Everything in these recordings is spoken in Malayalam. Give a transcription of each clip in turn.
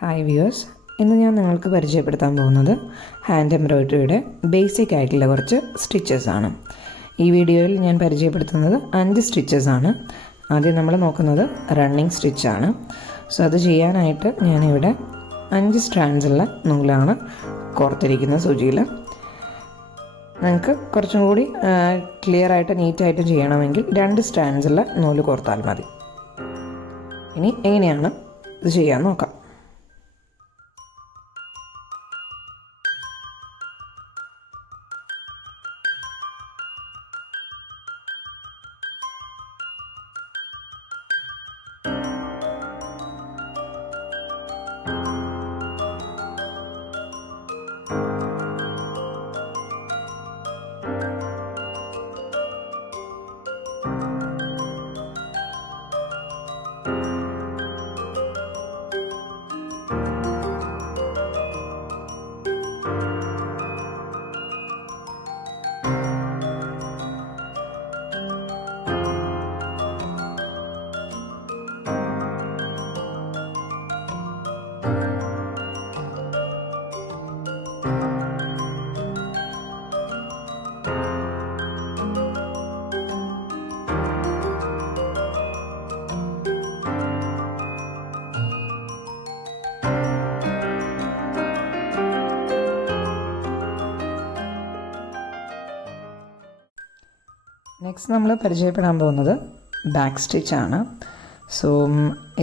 ഹായ് വ്യൂവേഴ്സ്, ഇന്ന് ഞാൻ നിങ്ങൾക്ക് പരിചയപ്പെടുത്താൻ പോകുന്നത് ഹാൻഡ് എംബ്രോയ്ഡറിയുടെ ബേസിക് ആയിട്ടുള്ള കുറച്ച് സ്റ്റിച്ചസ് ആണ്. ഈ വീഡിയോയിൽ ഞാൻ പരിചയപ്പെടുത്തുന്നത് 5 സ്റ്റിച്ചസ് ആണ്. ആദ്യം നമ്മൾ നോക്കുന്നത് റണ്ണിങ് സ്റ്റിച്ചാണ്. സോ അത് ചെയ്യാനായിട്ട് ഞാനിവിടെ 5 സ്ട്രാൻഡ്സുള്ള നൂലാണ് കോർത്തിരിക്കുന്ന സൂചിയിൽ. നിങ്ങൾക്ക് കുറച്ചും കൂടി ക്ലിയർ ആയിട്ട് നീറ്റായിട്ട് ചെയ്യണമെങ്കിൽ 2 സ്ട്രാൻഡ്സുള്ള നൂല് കോർത്താൽ മതി. ഇനി എങ്ങനെയാണ് ഇത് ചെയ്യാൻ നോക്കാം. നെക്സ്റ്റ് നമ്മൾ പരിചയപ്പെടാൻ പോകുന്നത് ബാക്ക് സ്റ്റിച്ചാണ്. സോ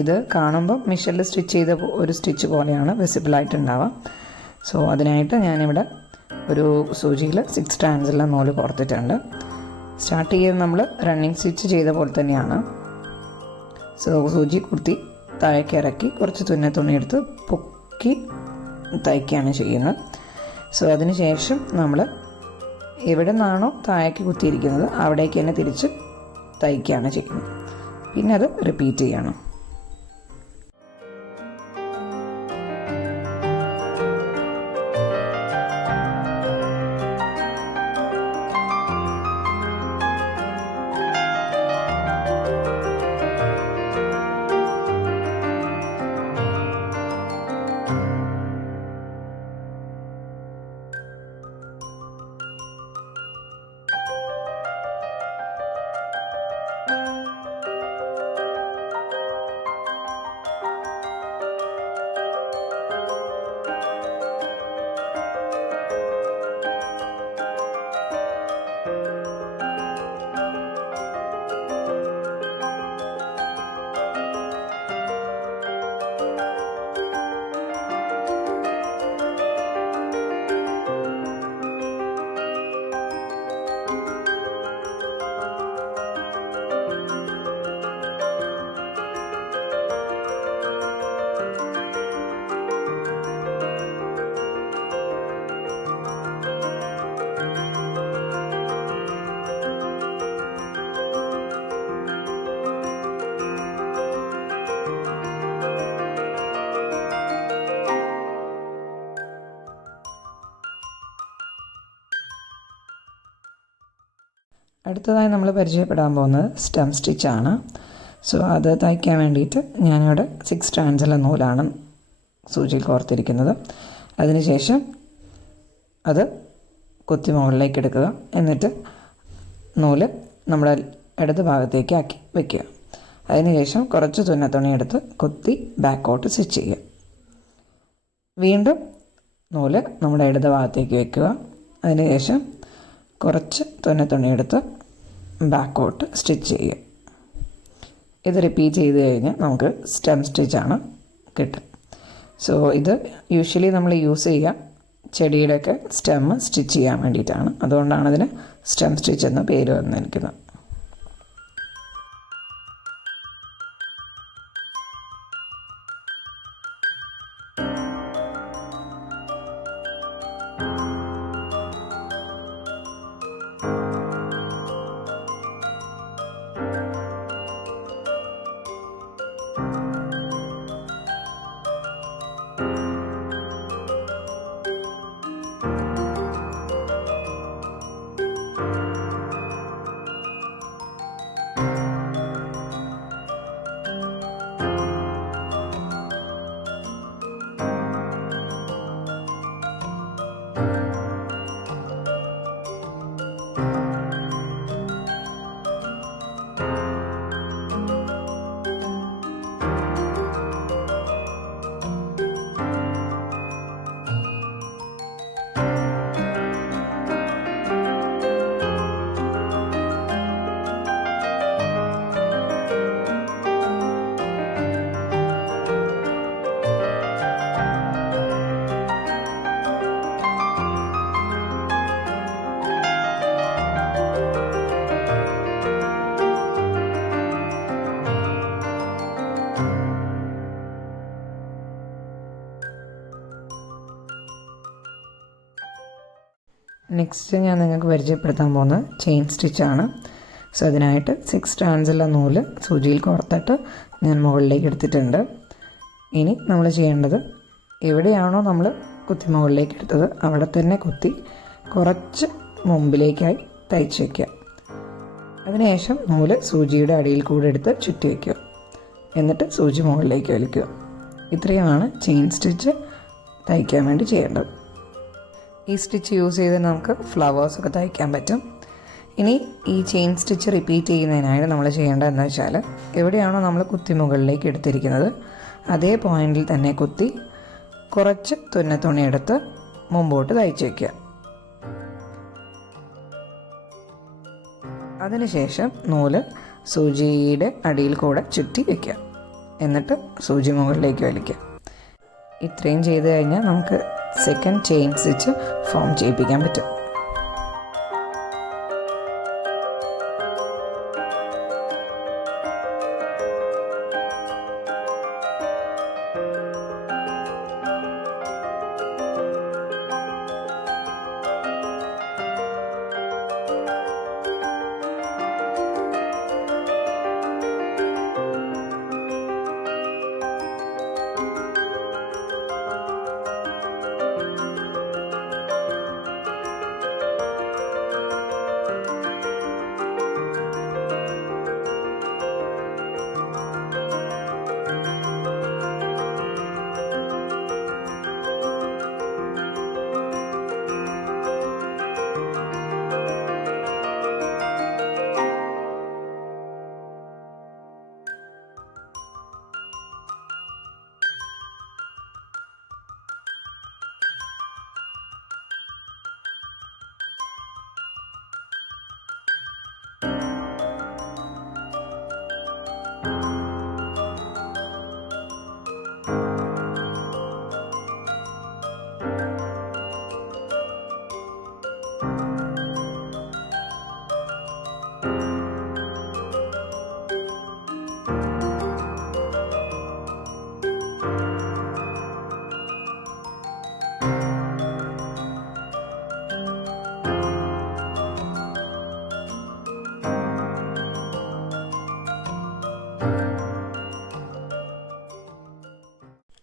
ഇത് കാണുമ്പോൾ മിഷനിൽ സ്റ്റിച്ച് ചെയ്ത ഒരു സ്റ്റിച്ച് പോലെയാണ് വിസിബിളായിട്ടുണ്ടാവുക. സോ അതിനായിട്ട് ഞാനിവിടെ ഒരു സൂചിയിൽ 6 സ്ട്രാൻഡ്സുള്ള നൂല് കോർത്തിട്ടുണ്ട്. സ്റ്റാർട്ട് ചെയ്ത് നമ്മൾ റണ്ണിങ് സ്റ്റിച്ച് ചെയ്ത പോലെ തന്നെയാണ്. സോ സൂചി കുത്തി താഴേക്ക് ഇറക്കി കുറച്ച് തുണിയെടുത്ത് പൊക്കി തയ്ക്കുകയാണ് ചെയ്യുന്നത്. സോ അതിന് ശേഷം നമ്മൾ എവിടെ നിന്നാണോ താഴേക്ക് കുത്തിയിരിക്കുന്നത് അവിടേക്ക് തന്നെ തിരിച്ച് തയ്ക്കുകയാണ് ചെയ്യുന്നത്. പിന്നെ അത് റിപ്പീറ്റ് ചെയ്യണം. അടുത്തതായി നമ്മൾ പരിചയപ്പെടാൻ പോകുന്നത് സ്റ്റെം സ്റ്റിച്ചാണ്. സോ അത് തയ്ക്കാൻ വേണ്ടിയിട്ട് ഞാനിവിടെ 6 സ്ട്രാൻഡ്സുള്ള നൂലാണ് സൂചിയിൽ കോർത്തിരിക്കുന്നത്. അതിനുശേഷം അത് കുത്തി മുകളിലേക്ക് എടുക്കുക. എന്നിട്ട് നൂല് നമ്മുടെ ഇടത് ഭാഗത്തേക്ക് ആക്കി വയ്ക്കുക. അതിനുശേഷം കുറച്ച് തുണി എടുത്ത് കുത്തി ബാക്കോട്ട് സ്റ്റിച്ച് ചെയ്യുക. വീണ്ടും നൂല് നമ്മുടെ ഇടത് ഭാഗത്തേക്ക് വയ്ക്കുക. അതിനുശേഷം കുറച്ച് തുണി എടുത്ത് ബാക്കോട്ട് സ്റ്റിച്ച് ചെയ്യുക. ഇത് റിപ്പീറ്റ് ചെയ്ത് കഴിഞ്ഞാൽ നമുക്ക് സ്റ്റെം സ്റ്റിച്ചാണ് കിട്ടുക. സോ ഇത് യൂഷ്വലി നമ്മൾ യൂസ് ചെയ്യുക ചെടിയുടെയൊക്കെ സ്റ്റെം സ്റ്റിച്ച് ചെയ്യാൻ വേണ്ടിയിട്ടാണ്. അതുകൊണ്ടാണ് ഇതിന് സ്റ്റെം സ്റ്റിച്ച് എന്ന പേര് വന്നിരിക്കുന്നത്. നെക്സ്റ്റ് ഞാൻ നിങ്ങൾക്ക് പരിചയപ്പെടുത്താൻ പോകുന്നത് ചെയിൻ സ്റ്റിച്ചാണ്. സോ അതിനായിട്ട് 6 സ്ട്രാൻഡ്സുള്ള നൂല് സൂചിയിൽ കോർത്തിട്ട് ഞാൻ മുകളിലേക്ക് എടുത്തിട്ടുണ്ട്. ഇനി നമ്മൾ ചെയ്യേണ്ടത് എവിടെയാണോ നമ്മൾ കുത്തി മുകളിലേക്ക് എടുത്തത് അവിടെ തന്നെ കുത്തി കുറച്ച് മുമ്പിലേക്കായി തയ്ച്ച് വയ്ക്കുക. അതിനുശേഷം നൂല് സൂചിയുടെ അടിയിൽ കൂടെ എടുത്ത് ചുറ്റി വയ്ക്കുക. എന്നിട്ട് സൂചി മുകളിലേക്ക് വലിക്കുക. ഇത്രയുമാണ് ചെയിൻ സ്റ്റിച്ച് തയ്ക്കാൻ വേണ്ടി ചെയ്യേണ്ടത്. ഈ സ്റ്റിച്ച് യൂസ് ചെയ്ത് നമുക്ക് ഫ്ലവേഴ്സൊക്കെ തയ്ക്കാൻ പറ്റും. ഇനി ഈ ചെയിൻ സ്റ്റിച്ച് റിപ്പീറ്റ് ചെയ്യുന്നതിനായിട്ട് നമ്മൾ ചെയ്യേണ്ടത് എന്താ വെച്ചാൽ എവിടെയാണോ നമ്മൾ കുത്തി മുകളിലേക്ക് എടുത്തിരിക്കുന്നത് അതേ പോയിന്റിൽ തന്നെ കുത്തി കുറച്ച് തുന്നത്തുണി എടുത്ത് മുമ്പോട്ട് തയ്ച്ച് വയ്ക്കുക. അതിനുശേഷം നൂല് സൂചിയുടെ അടിയിൽ കൂടെ ചുറ്റി വയ്ക്കുക. എന്നിട്ട് സൂചി മുകളിലേക്ക് വലിക്കുക. ഇത്രയും ചെയ്ത് കഴിഞ്ഞാൽ നമുക്ക് സെക്കൻഡ് ചെയിൻ സ്റ്റിച്ച് ഫോം ചെയ്യിപ്പിക്കാൻ പറ്റും.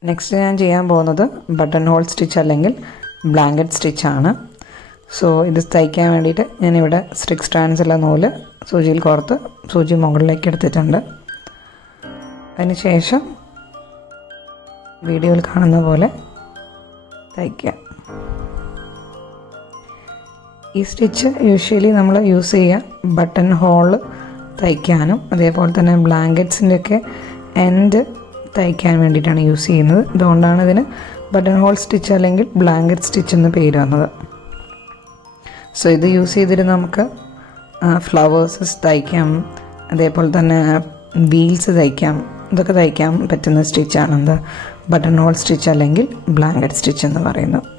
നെക്സ്റ്റ് ഞാൻ ചെയ്യാൻ പോകുന്നത് ബട്ടൺ ഹോൾ സ്റ്റിച്ച് അല്ലെങ്കിൽ ബ്ലാങ്കറ്റ് സ്റ്റിച്ചാണ്. സോ ഇത് തയ്ക്കാൻ വേണ്ടിയിട്ട് ഞാനിവിടെ 6 സ്ട്രാൻഡ്സുള്ള നൂല് സൂചിയിൽ കോർത്ത് സൂചി മുകളിലേക്ക് എടുത്തിട്ടുണ്ട്. അതിനുശേഷം വീഡിയോയിൽ കാണുന്ന പോലെ തയ്ക്കുക. ഈ സ്റ്റിച്ച് യൂഷ്വലി നമ്മൾ യൂസ് ചെയ്യുക ബട്ടൺ ഹോൾ തയ്ക്കാനും അതേപോലെ തന്നെ ബ്ലാങ്കറ്റ്സിൻ്റെയൊക്കെ എൻഡ് തയ്ക്കാൻ വേണ്ടിയിട്ടാണ് യൂസ് ചെയ്യുന്നത്. അതുകൊണ്ടാണ് ഇതിന് ബട്ടൺ ഹോൾ സ്റ്റിച്ച് അല്ലെങ്കിൽ ബ്ലാങ്കറ്റ് സ്റ്റിച്ച് എന്ന് പേര് വന്നത്. സോ ഇത് യൂസ് ചെയ്തിട്ട് നമുക്ക് ഫ്ലവേഴ്സ് തയ്ക്കാം, അതേപോലെ തന്നെ വീൽസ് തയ്ക്കാം. ഇതൊക്കെ തയ്ക്കാൻ പറ്റുന്ന സ്റ്റിച്ചാണ് ബട്ടൺ ഹോൾ സ്റ്റിച്ച് അല്ലെങ്കിൽ ബ്ലാങ്കറ്റ് സ്റ്റിച്ച് എന്ന് പറയുന്നത്.